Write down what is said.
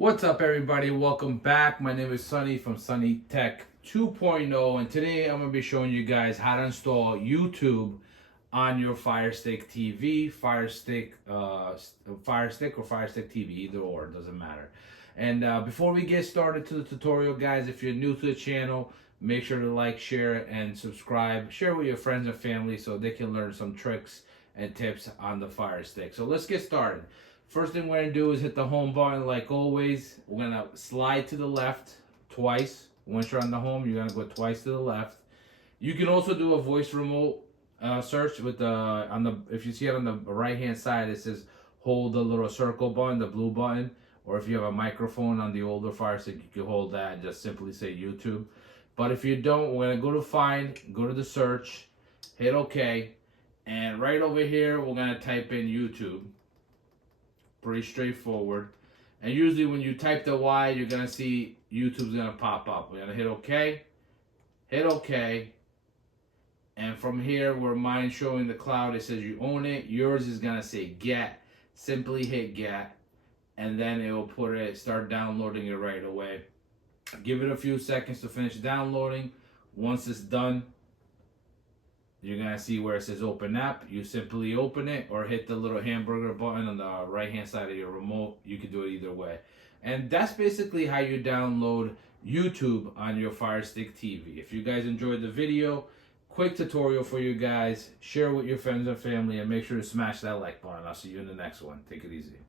What's up, everybody? Welcome back. My name is Sunny from Sunny Tech 2.0, and today I'm going to be showing you guys how to install YouTube on your Fire Stick TV, Fire Stick or Fire Stick TV, either or, it doesn't matter. And before we get started to the tutorial, guys, if you're new to the channel, make sure to like, share, and subscribe. Share with your friends and family so they can learn some tricks and tips on the Fire Stick. So let's get started. First thing we're going to do is hit the home button like always. We're going to slide to the left twice. Once you're on the home, you're going to go twice to the left. You can also do a voice remote search with if you see it on the right hand side, it says hold the little circle button, the blue button. Or if you have a microphone on the older Fire Stick, you can hold that and just simply say YouTube. But if you don't, we're going to go to find, go to the search, hit OK. And right over here, we're going to type in YouTube. Pretty straightforward. And usually when you type the Y, you're going to see YouTube's going to pop up. We're going to hit OK. Hit OK. And from here, where mine's showing the cloud, it says you own it. Yours is going to say get. Simply hit get. And then it will start downloading it right away. Give it a few seconds to finish downloading. Once it's done, you're going to see where it says open app. You simply open it or hit the little hamburger button on the right hand side of your remote. You can do it either way. And that's basically how you download YouTube on your Fire Stick TV. If you guys enjoyed the video, quick tutorial for you guys. Share with your friends and family and make sure to smash that like button. I'll see you in the next one. Take it easy.